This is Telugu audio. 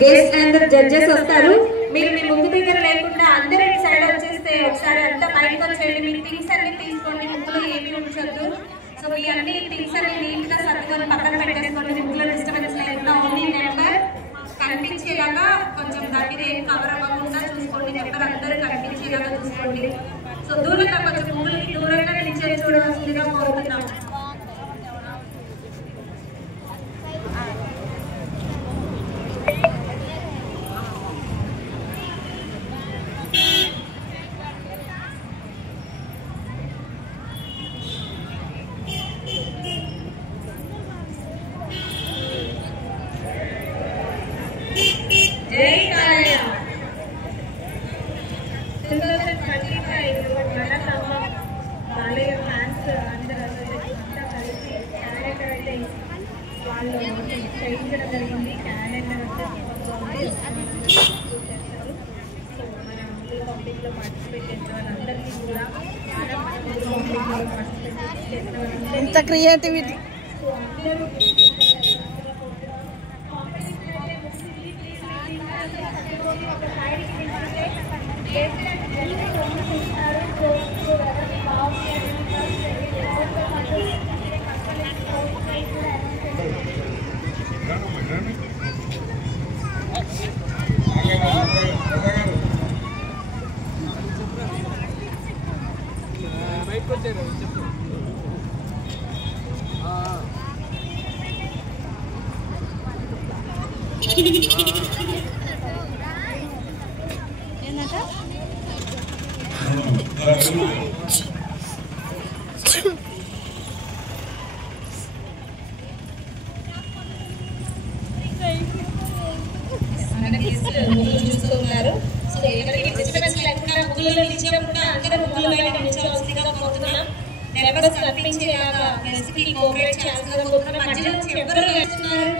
గెస్ట్ అండ్ జడ్జెస్ వస్తారు. మీరు మీ ముగ్గు దగ్గర లేకుండా అందరూ ఇటు సైడ్ వచ్చేస్తే ఒకసారి అంతా బయటకు వచ్చేయండి. మీ థింగ్స్ అన్ని తీసుకోండి, ముగ్గులో ఏమీ ఉంచొద్దు. సో మీ అన్ని థింగ్స్ అన్ని నీట్ గా సర్దుకొని పక్కన పెట్టేసుకోండి. ముగ్గులో డిస్టర్బెన్స్ లేకుండా ఓన్లీ నెంబర్ కనిపించేలాగా కొంచెం దాని మీద ఏం కవర్ అవ్వకుండా చూసుకోండి. నెంబర్ అందరూ కనిపించేలాగా చూసుకోండి. సో దూరంగా కొంచెం ముగ్గులకి దూరంగా నిలిచే చూడవలసిందిగా కోరుతున్నాం. ఎంత క్రియేటివిటీ చూస్తున్నారు. సో ఎవరికి డిస్టర్బెన్స్ లేకుండా ముగ్గులలో నిలిచేకుండా అందరూ ముగ్గులపై నిలిచవలసిందిగా కోరుతున్నాం. నెంబర్స్ కనిపించేలాగా గెస్ట్ కి కోఆపరేట్ చేయాల్సిందిగా కోరుతున్నాం. మధ్యలో ఎవరు వేస్తున్నారు